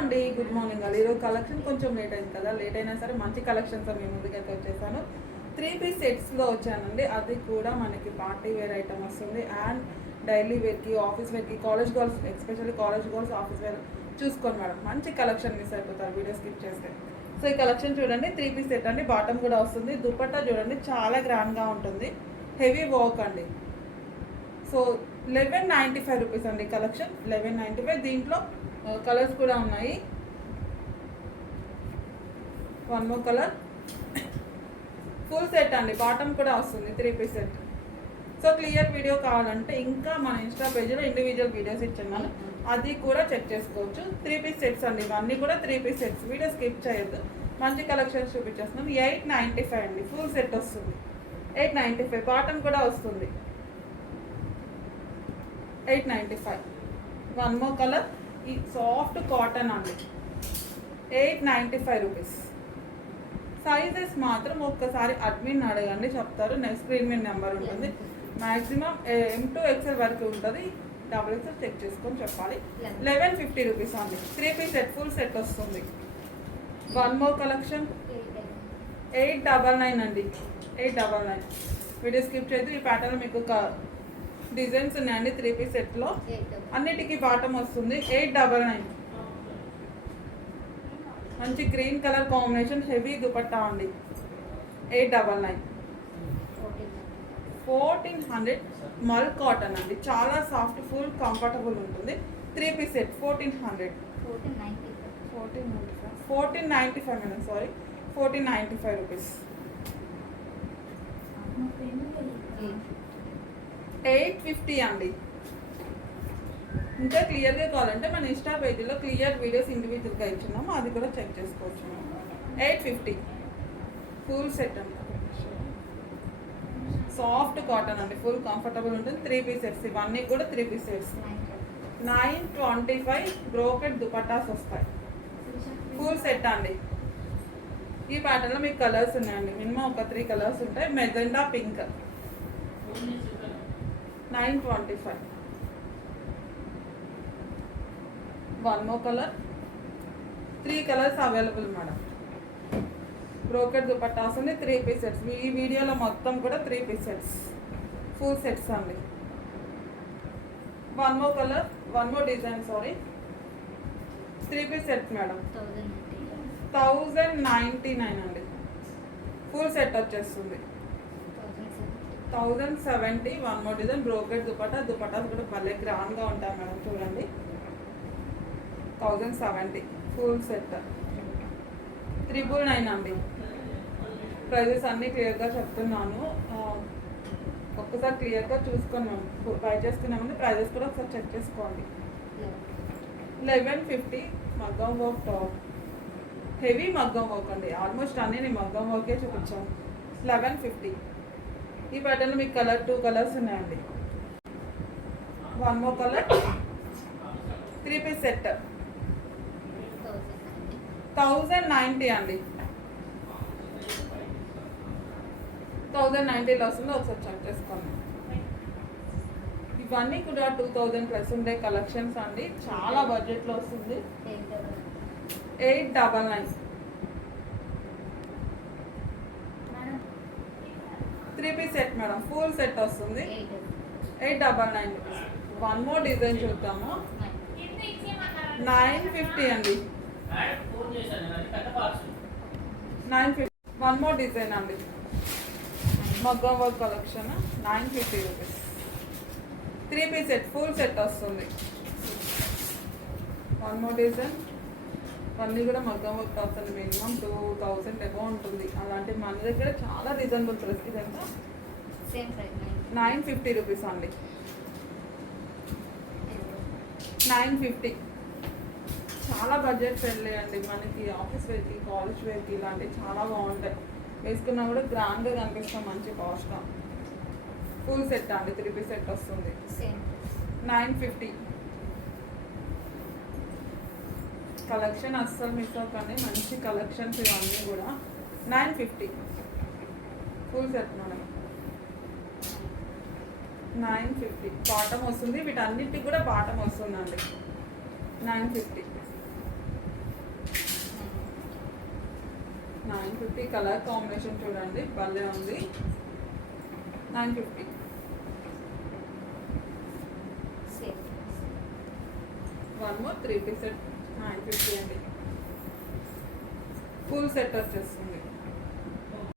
అండి good morning అండి ఈరోజు కలెక్షన్ కొంచెం లేట్ అయింది కదా లేట్ అయినా సరే మంచి కలెక్షన్స్ మీ ముందుకైతే వచ్చేసాను. త్రీ పీస్ సెట్స్లో వచ్చానండి. అది కూడా మనకి పార్టీ వేర్ ఐటమ్ వస్తుంది. అండ్ డైలీ వేర్కి ఆఫీస్ వేర్కి college girls especially college girls office wear చూసుకోండి మేడం. మంచి కలెక్షన్ మిస్ అయిపోతారు వీడియో స్కిప్ చేస్తే. సో ఈ కలెక్షన్ చూడండి త్రీ పీస్ సెట్ అండి. బాటమ్ కూడా వస్తుంది. దుపట్టా చూడండి చాలా గ్రాండ్గా ఉంటుంది. హెవీ వర్క్ అండి. So eleven ninety five rupees అండి కలెక్షన్ లెవెన్ నైంటీ ఫైవ్ దీంట్లో కలర్స్ కూడా ఉన్నాయి. One more colour full set అండి. బాటమ్ కూడా వస్తుంది. Three piece set so clear video కావాలంటే ఇంకా మన ఇన్స్టా పేజ్లో ఇండివిజువల్ వీడియోస్ ఇచ్చాను అది కూడా చెక్ చేసుకోవచ్చు. త్రీ పీస్ సెట్స్ అండి. ఇవన్నీ కూడా three piece sets video skip చేయొద్దు. మంచి కలెక్షన్స్ చూపించేస్తున్నాను ఎయిట్ నైంటీ ఫైవ్ అండి. ఫుల్ సెట్ వస్తుంది. ఎయిట్ నైంటీ ఫైవ్ బాటమ్ కూడా వస్తుంది. Eight ninety five one more colour ఈ సాఫ్ట్ కాటన్ అండి. Eight ninety five rupees sizes మాత్రం ఒక్కసారి అడ్మిన్ అడగండి చెప్తారు. నెక్స్ట్ స్క్రీన్ మీద నెంబర్ ఉంటుంది. మ్యాక్సిమం ఎం టు ఎక్సెల్ వరకు ఉంటుంది. డబుల్ ఎక్సెల్ చెక్ చేసుకొని చెప్పాలి. లెవెన్ ఫిఫ్టీ రూపీస్ అండి. Three piece set full set వస్తుంది. One more collection eight double nine అండి. Eight double nine video skip చేయదు ఈ ప్యాటర్న్ మీకు ఒక డిజైన్స్ ఉన్నాయండి త్రీ పీస్ సెట్లో అన్నిటికీ బాటమ్ వస్తుంది. Eight double nine. మంచి green colour combination heavy dupatta అండి. Eight double nine. Fourteen hundred mul cotton అండి. చాలా సాఫ్ట్ ఫుల్ కంఫర్టబుల్ ఉంటుంది. Three piece set fourteen hundred fourteen fourteen ninety five madam sorry fourteen ninety five rupees eight fifty అండి. ఇంకా క్లియర్గా కావాలంటే మన Insta పేజీలో క్లియర్ వీడియోస్ ఇండివిజువల్గా ఇచ్చున్నాము. అది కూడా చెక్ చేసుకోవచ్చు ఎయిట్ ఫిఫ్టీ. ఫుల్ సెట్ అండి. సాఫ్ట్ కాటన్ అండి. ఫుల్ కంఫర్టబుల్ ఉంటుంది. త్రీ పీసెస్ ఇవన్నీ కూడా three pieces nine twenty five brocade dupattas వస్తాయి. ఫుల్ సెట్ అండి. ఈ ప్యాటర్న్లో మీకు కలర్స్ ఉన్నాయండి. మినిమం ఒక త్రీ కలర్స్ ఉంటాయి. Magenta pink nine twenty five. One more colour three colours available madam brocade dupattas ఉంది త్రీ పీస్ సెట్స్ ఈ వీడియోలో మొత్తం కూడా three piece sets full sets అండి one more colour one more design sorry three piece set madam thousand ninety nine అండి full set వచ్చేస్తుంది. Thousand seventy one more design brocade dupatta dupattas కూడా భలే గ్రాండ్గా ఉంటాయి మేడం చూడండి. Thousand seventy full set triple nine అండి. Prices అన్నీ క్లియర్గా చెప్తున్నాను. ఒక్కసారి క్లియర్గా చూసుకున్నాం బై చేసుకునే ప్రైజెస్ కూడా ఒకసారి చెక్ చేసుకోండి. లెవెన్ ఫిఫ్టీ మగ్గం వర్క్ టాప్ హెవీ మగ్గం వర్క్ అండి. ఆల్మోస్ట్ అన్నీ నేను మగ్గం వర్కే చూపించాను. లెవెన్ ఫిఫ్టీ ఈ ప్యాటర్న్ మీకు కలర్ టూ కలర్స్ ఉన్నాయండి. One more colour three piece set thousand ninety అండి. థౌజండ్ నైంటీలో వస్తుందో ఒకసారి చెక్ చేసుకోండి. ఇవన్నీ కూడా టూ థౌజండ్ ప్లస్ ఉండే కలెక్షన్స్ అండి. చాలా బడ్జెట్లో వస్తుంది. Eight double nine three piece set madam full set వస్తుంది. Eight double nine one more design చూద్దాము? నైన్ ఫిఫ్టీ అండి. Nine fifty one more design అండి. మగ్గం work collection nine fifty rupees three piece set full set వస్తుంది. One more design అన్నీ కూడా మగ్గం work వస్తుంది మినిమం టూ థౌసండ్ ఎబో ఉంటుంది. అలాంటి మన దగ్గర చాలా రీజనబుల్ ప్రైస్ ఇదంతా. నైన్ ఫిఫ్టీ రూపీస్ అండి. నైన్ ఫిఫ్టీ చాలా బడ్జెట్ ఫ్రెండ్లీ అండి. మనకి ఆఫీస్ వేర్కి కాలేజ్ వేర్కి ఇలాంటివి చాలా బాగుంటాయి. వేసుకున్నా కూడా గ్రాండ్గా కనిపిస్తాం మంచి కాస్ట్గా ఫుల్ సెట్ అండి త్రీ పీస్ సెట్ వస్తుంది. నైన్ ఫిఫ్టీ కలెక్షన్ అస్సలు మిస్ అవుతుంది మంచి కలెక్షన్స్ ఇవన్నీ కూడా. Nine fifty full set madam nine fifty bottom వస్తుంది. వీటన్నిటికి కూడా బాటం వస్తుందండి. Nine fifty nine fifty colour combination చూడండి. భలే ఉంది. Nine fifty one more three piece set full set వచ్చేస్తుంది